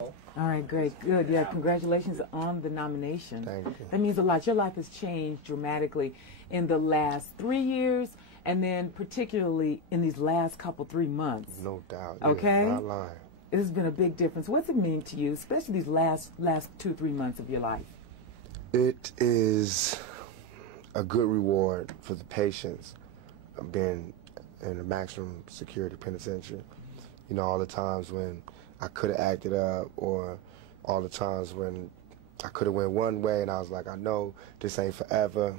All right, great, good. Yeah, congratulations on the nomination. Thank you. That means a lot. Your life has changed dramatically in the last 3 years, and then particularly in these last 3 months. No doubt. Okay? Yeah, not lying. It has been a big difference. What's it mean to you, especially these last 2-3 months of your life? It is a good reward for the patience of being in a maximum security penitentiary. You know, all the times when I could have acted up, or all the times when I could have went one way and I was like, I know this ain't forever.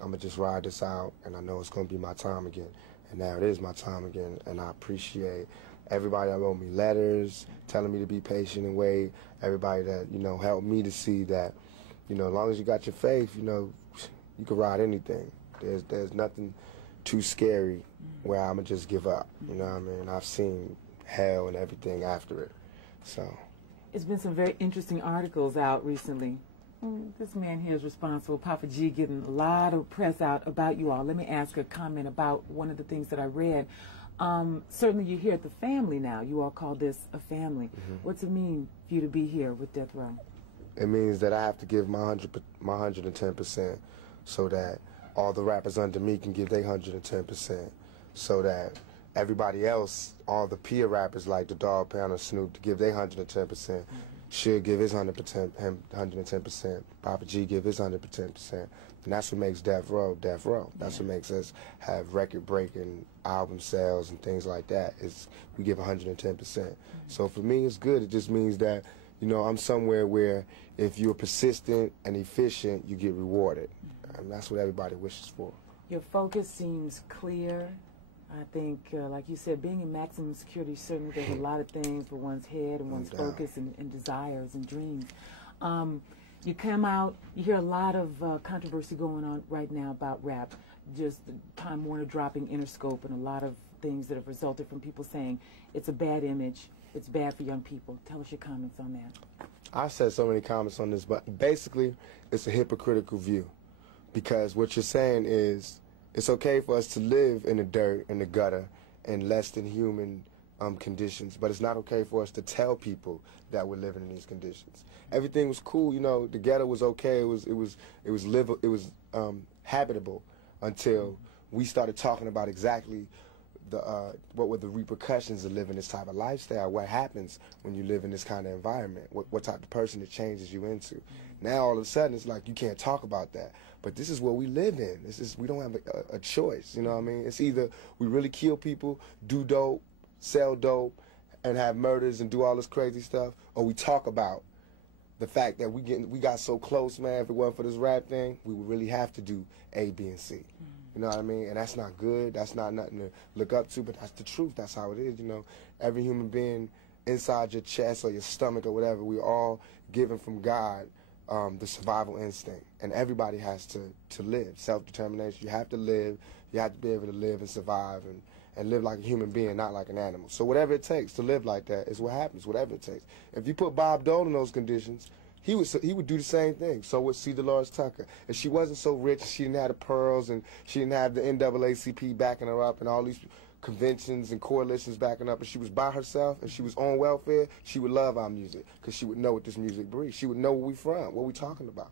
I'm going to just ride this out, and I know it's going to be my time again. And now it is my time again, and I appreciate everybody that wrote me letters telling me to be patient and wait, everybody that, you know, helped me to see that, you know, as long as you got your faith, you know, you can ride anything. There's nothing too scary where I'm going to just give up, you know what I mean? I've seen hell and everything after it, so. It's been some very interesting articles out recently. This man here is responsible, Papa G, getting a lot of press out about you all. Let me ask a comment about one of the things that I read. Certainly you're here at the family now. You all call this a family. What's it mean for you to be here with Death Row? It means that I have to give my 110% so that all the rappers under me can give their 110%, so that everybody else, all the peer rappers like the Dog Pound or Snoop, to give their 110%, should give his 110%, Papa G give his 110%, and that's what makes Death Row Death Row. That's what makes us have record-breaking album sales and things like that. Is we give 110%. So for me, it's good. It just means that, you know, I'm somewhere where if you're persistent and efficient, you get rewarded, and that's what everybody wishes for. Your focus seems clear. I think, like you said, being in maximum security, certainly there's a lot of things for one's head and one's focus and desires and dreams. You come out, you hear a lot of controversy going on right now about rap, just Time Warner dropping Interscope and a lot of things that have resulted from people saying it's a bad image, it's bad for young people. Tell us your comments on that. I said so many comments on this, but basically it's a hypocritical view, because what you're saying is it's okay for us to live in the dirt, in the gutter, in less than human conditions, but it's not okay for us to tell people that we're living in these conditions. Everything was cool, you know. The ghetto was okay. It was habitable until we started talking about exactly what were the repercussions of living this type of lifestyle. What happens when you live in this kind of environment? What type of person it changes you into? Now all of a sudden it's like you can't talk about that. But this is what we live in. We don't have a choice. You know what I mean? It's either we really kill people, do dope, sell dope, and have murders and do all this crazy stuff, or we talk about the fact that we got so close, man. If it wasn't for this rap thing, we would really have to do A, B, and C. You know what I mean? And that's not good. That's not nothing to look up to, but that's the truth. That's how it is, you know. Every human being inside your chest or your stomach or whatever, we all given from God the survival instinct. And everybody has to live. Self-determination. You have to live. You have to be able to live and survive and live like a human being, not like an animal. So whatever it takes to live like that is what happens, whatever it takes. If you put Bob Dole in those conditions, he would do the same thing. So would C. Dolores Tucker. If she wasn't so rich, she didn't have the pearls, and she didn't have the NAACP backing her up, and all these conventions and coalitions backing up, and she was by herself, and she was on welfare, she would love our music, because she would know what this music breeds. She would know where we from, what we talking about.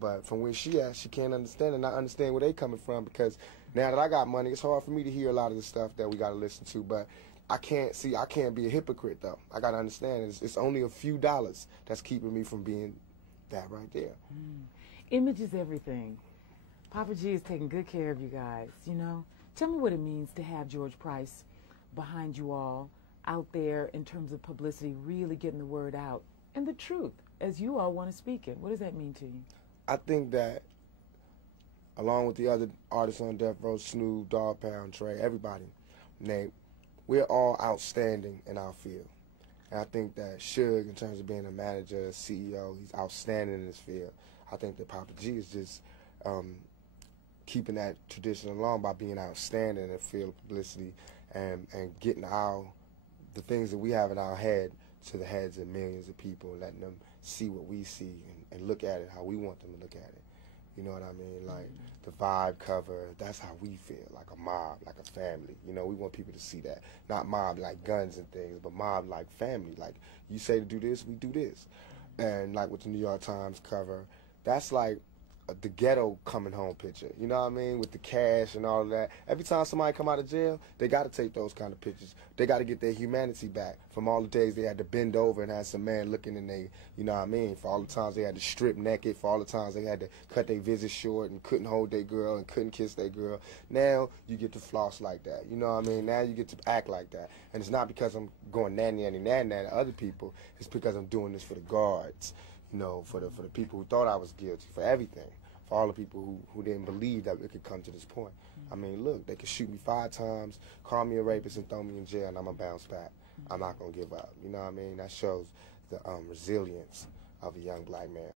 But from where she at, she can't understand and not understand where they coming from, because now that I got money, it's hard for me to hear a lot of the stuff that we got to listen to. But I can't be a hypocrite, though. I got to understand it's only a few dollars that's keeping me from being that right there. Image is everything. Papa G is taking good care of you guys, you know. Tell me what it means to have George Price behind you all out there in terms of publicity, really getting the word out and the truth as you all want to speak it. What does that mean to you? I think that along with the other artists on Death Row, Snoop, Dog Pound, Trey, everybody, Nate, we're all outstanding in our field. And I think that Suge, in terms of being a manager, a CEO, he's outstanding in this field. I think that Papa G is just keeping that tradition along by being outstanding in the field of publicity and getting the things that we have in our head to the heads of millions of people, letting them see what we see and look at it how we want them to look at it. You know what I mean? Like the vibe cover, that's how we feel, like a mob, like a family. You know, we want people to see that. Not mob like guns and things, but mob like family. Like you say to do this, we do this. And like with the New York Times cover, that's like the ghetto coming home picture, you know what I mean, with the cash and all of that. Every time somebody come out of jail, they got to take those kind of pictures. They got to get their humanity back from all the days they had to bend over and have some man looking in they, you know what I mean, for all the times they had to strip naked, for all the times they had to cut their visit short and couldn't hold their girl and couldn't kiss their girl. Now you get to floss like that, you know what I mean. Now you get to act like that. And it's not because I'm going nanny to other people. It's because I'm doing this for the guards. You know, for the people who thought I was guilty, for everything, for all the people who didn't believe that it could come to this point. I mean, look, they could shoot me 5 times, call me a rapist, and throw me in jail, and I'm gonna bounce back. I'm not gonna give up. You know what I mean? That shows the resilience of a young black man.